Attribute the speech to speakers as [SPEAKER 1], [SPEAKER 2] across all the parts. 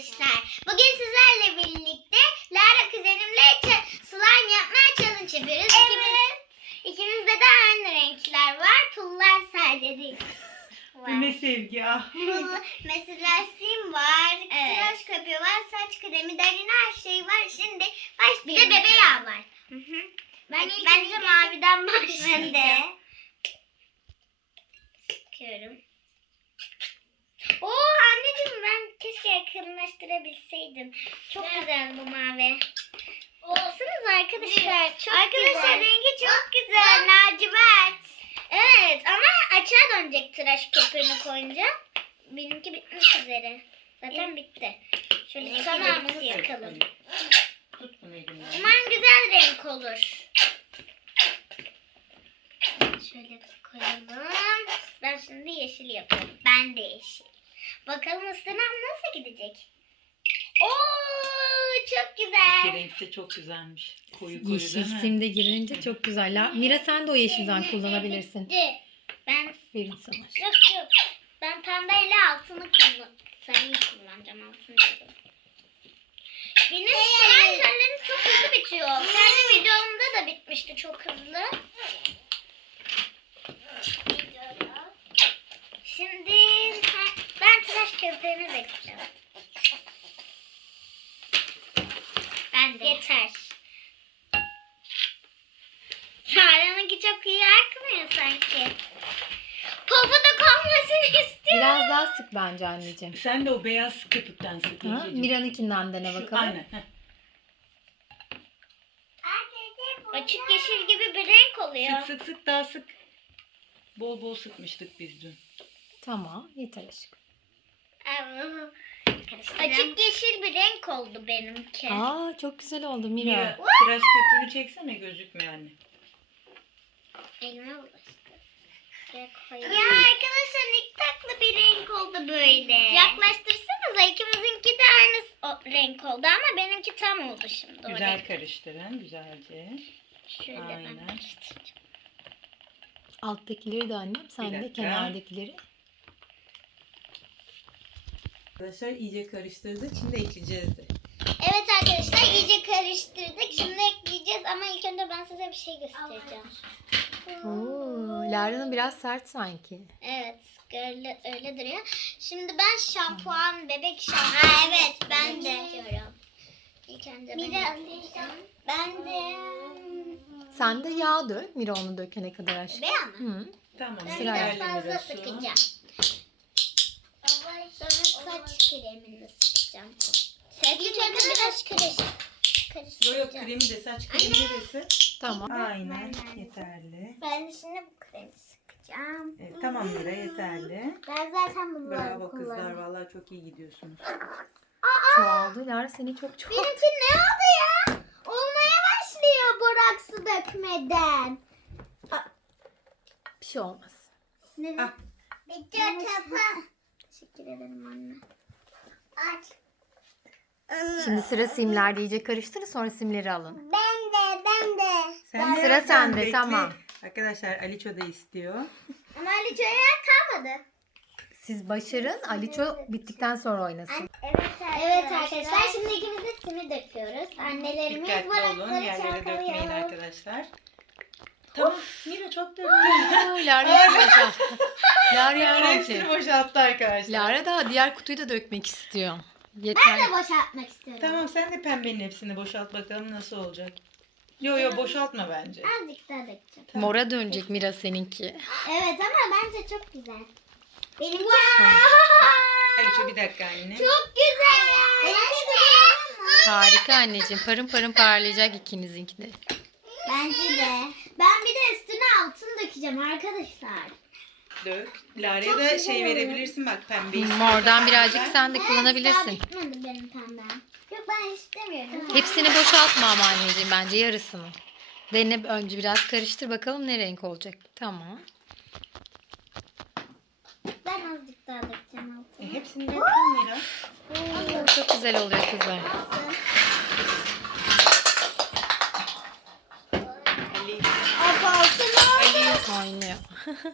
[SPEAKER 1] arkadaşlar. Bugün sizlerle birlikte Lara kuzenimle slime yapmaya challenge yapıyoruz. İkimizde de aynı renkler var. Pullar sadece değil.
[SPEAKER 2] Bu ne sevgi ah.
[SPEAKER 1] Mesela sim var, tıraş köpüğü var, saç kremi, derin her şey var. Şimdi bir de bebe yağı var. Ben ilk önce maviden başlayacağım. Ben de. Sıkıyorum. Oo anneciğim, ben keşke yakınlaştırabilseydim. Çok güzel bu mavi. Olsunuz arkadaşlar. Çok arkadaşlar güzel. Rengi çok güzel. Lacivert. Evet ama açığa dönecek tıraş köpüğünü koyunca. Benimki bitmek üzere. Zaten bitti. Şöyle tamamını sıkalım. Umarım güzel renk olur. Şöyle koyalım. Ben şimdi yeşil yapıyorum. Ben de yeşil. Bakalım ısınan nasıl gidecek? Oo çok güzel.
[SPEAKER 2] Renk de çok güzelmiş. Koyu koyu
[SPEAKER 3] Yeşil
[SPEAKER 2] değil mi?
[SPEAKER 3] simde girince çok güzel. Mira sen de o yeşilden kullanabilirsin.
[SPEAKER 1] Ben
[SPEAKER 3] Verin sana.
[SPEAKER 1] yok. Ben pembeyle altını sarıyı kullanacağım, altını diyorum. Benim slime tellerim çok hızlı bitiyor. Kendi videomda da bitmişti çok hızlı. Şimdi ben tıraş köpüğünü bekleyeceğim. Ben de. Yeter. Şahra'nınki çok iyi akmıyor sanki. Pofu da konmasını istiyorum.
[SPEAKER 3] Biraz daha sık bence anneciğim.
[SPEAKER 2] Sen de o beyaz köpükten sık.
[SPEAKER 3] Ha? Mira'nınkinden dene bakalım.
[SPEAKER 2] Aynen.
[SPEAKER 1] Açık yeşil gibi bir renk oluyor.
[SPEAKER 2] Sık daha sık. Bol bol sıkmıştık biz dün.
[SPEAKER 3] Tamam yeter aşkım.
[SPEAKER 1] Açık yeşil bir renk oldu benimki.
[SPEAKER 3] Aa çok güzel oldu Mira.
[SPEAKER 2] Mira, tıraş köpüğünü çeksene, gözükmüyor anne.
[SPEAKER 1] Elime bulaştı. Ya arkadaşlar ne tatlı bir renk oldu böyle. Yaklaştırsanıza, ikimizinki de aynı renk oldu ama benimki tam oldu şimdi.
[SPEAKER 2] Güzel karıştırın güzelce.
[SPEAKER 1] Şöyle
[SPEAKER 2] Aynen.
[SPEAKER 1] ben karıştıracağım.
[SPEAKER 3] Alttakileri de annem, sen
[SPEAKER 2] Bir
[SPEAKER 3] de
[SPEAKER 2] dakika.
[SPEAKER 3] kenardakileri.
[SPEAKER 2] Arkadaşlar iyice karıştırdık. Şimdi ekleyeceğiz de.
[SPEAKER 1] Evet arkadaşlar iyice karıştırdık. Şimdi ekleyeceğiz ama ilk önce ben size bir şey göstereceğim.
[SPEAKER 3] Oo, Lara'nın biraz sert sanki.
[SPEAKER 1] Evet, öyle duruyor. Şimdi ben şampuan, bebek şampuanı. Evet, ben de istiyorum. İlk önce ben de.
[SPEAKER 3] Sen de yağ dök. Mira onu dökene kadar aşkım.
[SPEAKER 1] Beyaz mı?
[SPEAKER 3] Hı.
[SPEAKER 2] Tamam.
[SPEAKER 1] Ben
[SPEAKER 3] Sırayla.
[SPEAKER 1] biraz fazla sıkacağım. Sonra saç kremini sıkacağım. İlk önce biraz karıştıracağım.
[SPEAKER 2] Yok kremi de, saç kremi neresi?
[SPEAKER 3] Tamam.
[SPEAKER 2] Aynen yeterli.
[SPEAKER 1] Ben de şimdi bu kremi sıkacağım.
[SPEAKER 2] Evet, tamam Mira yeterli.
[SPEAKER 1] Ben zaten bunları
[SPEAKER 2] Bravo kızlar,
[SPEAKER 1] kullanıyorum.
[SPEAKER 2] vallahi çok iyi gidiyorsunuz.
[SPEAKER 3] Çoğaldı. Lara seni çok
[SPEAKER 1] Benimki ne oldu ya? Olmaya başlıyor boraksı dökmeden.
[SPEAKER 3] Bir şey olmaz.
[SPEAKER 1] Ne?
[SPEAKER 2] Ah.
[SPEAKER 1] Bitti tapa. Teşekkür ederim anne. Aç.
[SPEAKER 3] Şimdi sıra simlerde iyice karıştırın, sonra simleri alın.
[SPEAKER 1] Ben de.
[SPEAKER 2] Sen de
[SPEAKER 3] Sıra
[SPEAKER 2] yap,
[SPEAKER 3] sende,
[SPEAKER 2] bekle.
[SPEAKER 3] tamam.
[SPEAKER 2] Arkadaşlar Aliço da istiyor.
[SPEAKER 1] Ama Ali Çoya kalmadı.
[SPEAKER 3] Siz başarın. Aliço bittikten sonra oynasın.
[SPEAKER 1] Evet arkadaşlar. Şimdi ikimiz de simi döküyoruz. Annelerimiz
[SPEAKER 2] Dikkatli olun,
[SPEAKER 1] borakları
[SPEAKER 2] yerlere dökmeyin
[SPEAKER 1] çalkalıyor.
[SPEAKER 2] arkadaşlar. Tamam Mira çok döktü.
[SPEAKER 3] Lara hepsini boşalttı. Lara
[SPEAKER 2] Yani
[SPEAKER 3] yapmam
[SPEAKER 2] hepsini
[SPEAKER 3] ki.
[SPEAKER 2] boşalttı arkadaşlar.
[SPEAKER 3] Lara da diğer kutuyu da dökmek istiyor. Yeter.
[SPEAKER 1] Ben de boşaltmak istiyorum.
[SPEAKER 2] Tamam sen de pembenin hepsini boşalt bakalım nasıl olacak. Yo boşaltma bence.
[SPEAKER 1] Azıcık daha dökeceğim.
[SPEAKER 3] Mora dönecek Mira seninki.
[SPEAKER 1] Evet ama bence çok güzel. Benimki
[SPEAKER 2] Aliço bir dakika anne.
[SPEAKER 1] çok güzel.
[SPEAKER 3] Harika anneciğim. Parın parın parlayacak ikinizinki de.
[SPEAKER 1] Bence de. Ben bir de üstüne altın dökeceğim arkadaşlar.
[SPEAKER 2] Dök. Lara'ya da şey verebilirsin bak pembeyi.
[SPEAKER 3] Mordan birazcık sen de
[SPEAKER 1] Daha
[SPEAKER 3] kullanabilirsin.
[SPEAKER 1] bitmedi benim pembem. Yok ben istemiyorum.
[SPEAKER 3] Hepsini boşaltma ama anneciğim, bence yarısını. Dene önce biraz karıştır bakalım ne renk olacak. Tamam.
[SPEAKER 1] Ben azıcık daha dökeceğim altına.
[SPEAKER 2] Hepsini döktün Mira.
[SPEAKER 3] Çok güzel oluyor kızlar.
[SPEAKER 2] Ali.
[SPEAKER 3] Oynuyor.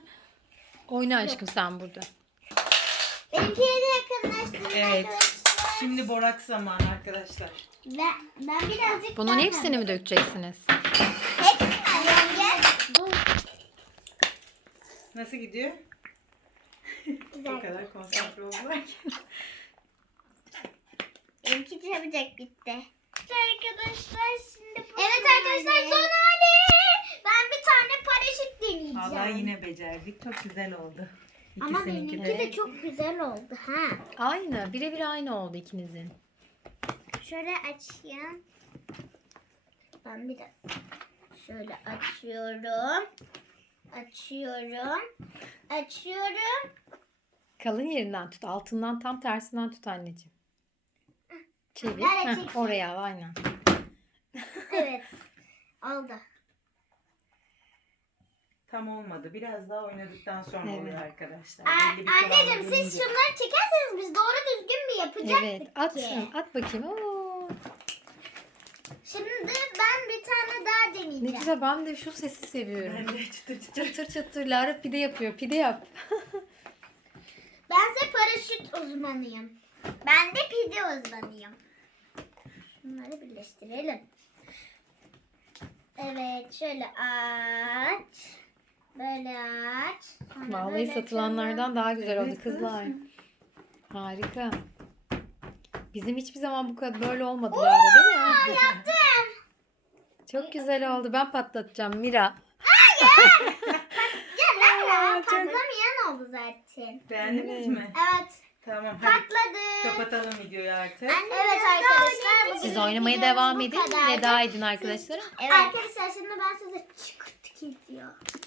[SPEAKER 3] Oyna aşkım sen burada.
[SPEAKER 1] Benimkiye de yakınlaştırın
[SPEAKER 2] Evet.
[SPEAKER 1] arkadaşlar.
[SPEAKER 2] Şimdi boraks zamanı arkadaşlar.
[SPEAKER 1] Ben birazcık
[SPEAKER 3] Bunun hepsini mi dökeceksiniz?
[SPEAKER 1] Hepsini yenge.
[SPEAKER 2] Nasıl gidiyor?
[SPEAKER 1] Güzel.
[SPEAKER 2] O kadar konsantre oldular ki.
[SPEAKER 1] Benimki çabucak bitti. Arkadaşlar şimdi bu evet arkadaşlar son hali. Ben bir tane paraşüt deneyeceğim.
[SPEAKER 2] Vallahi yine becerdik. Çok güzel oldu.
[SPEAKER 1] Ama
[SPEAKER 2] İkisininki
[SPEAKER 1] benimki
[SPEAKER 2] de.
[SPEAKER 1] de çok güzel oldu ha.
[SPEAKER 3] Aynı. Birebir aynı oldu ikinizin.
[SPEAKER 1] Şöyle açayım. Ben biraz şöyle açıyorum. Açıyorum.
[SPEAKER 3] Kalın yerinden tut. Altından tam tersinden tut anneciğim. Çevir.
[SPEAKER 1] Nereye
[SPEAKER 3] Heh,
[SPEAKER 1] çekeyim?
[SPEAKER 3] oraya al aynen.
[SPEAKER 1] Evet. Oldu.
[SPEAKER 2] Tam olmadı. Biraz daha oynadıktan sonra
[SPEAKER 3] Evet.
[SPEAKER 2] oluyor arkadaşlar. Belli bir kıvama
[SPEAKER 1] Anneciğim siz
[SPEAKER 2] gelince.
[SPEAKER 1] şunları çekerseniz biz doğru düzgün mü yapacaktık
[SPEAKER 3] Evet. At
[SPEAKER 1] ki?
[SPEAKER 3] şunu. At bakayım. Oo,
[SPEAKER 1] Şimdi ben bir tane daha
[SPEAKER 3] ne
[SPEAKER 1] deneyeceğim.
[SPEAKER 3] güzel. Ben de şu sesi seviyorum.
[SPEAKER 2] Ben de çıtır çıtır.
[SPEAKER 3] Çıtır çıtır. Lara pide yapıyor. Pide yap.
[SPEAKER 1] Bense paraşüt uzmanıyım. Ben de pide uzmanıyım. Bunları birleştirelim. Evet şöyle aç. Böyle aç. Sonra
[SPEAKER 3] Vallahi
[SPEAKER 1] böyle
[SPEAKER 3] satılanlardan daha güzel oldu
[SPEAKER 2] Evet,
[SPEAKER 3] kızlar. Harika. Bizim hiçbir zaman bu kadar böyle olmadı Lara, değil mi?
[SPEAKER 1] açalım. Yaptım.
[SPEAKER 3] Çok güzel oldu. Ben patlatacağım Mira.
[SPEAKER 1] Ya Lara
[SPEAKER 3] çok-
[SPEAKER 1] patlamayan oldu zaten.
[SPEAKER 2] Beğendiniz mi?
[SPEAKER 1] Evet
[SPEAKER 2] Tamam hadi
[SPEAKER 1] patladı.
[SPEAKER 2] kapatalım videoyu artık.
[SPEAKER 1] Evet arkadaşlar.
[SPEAKER 3] Siz
[SPEAKER 1] bugün
[SPEAKER 3] oynamaya
[SPEAKER 1] videomuz
[SPEAKER 3] devam
[SPEAKER 1] bu
[SPEAKER 3] edin.
[SPEAKER 1] kadardı.
[SPEAKER 3] Veda edin arkadaşlara.
[SPEAKER 1] Evet. Arkadaşlar şimdi ben size çıkırtık ediyor.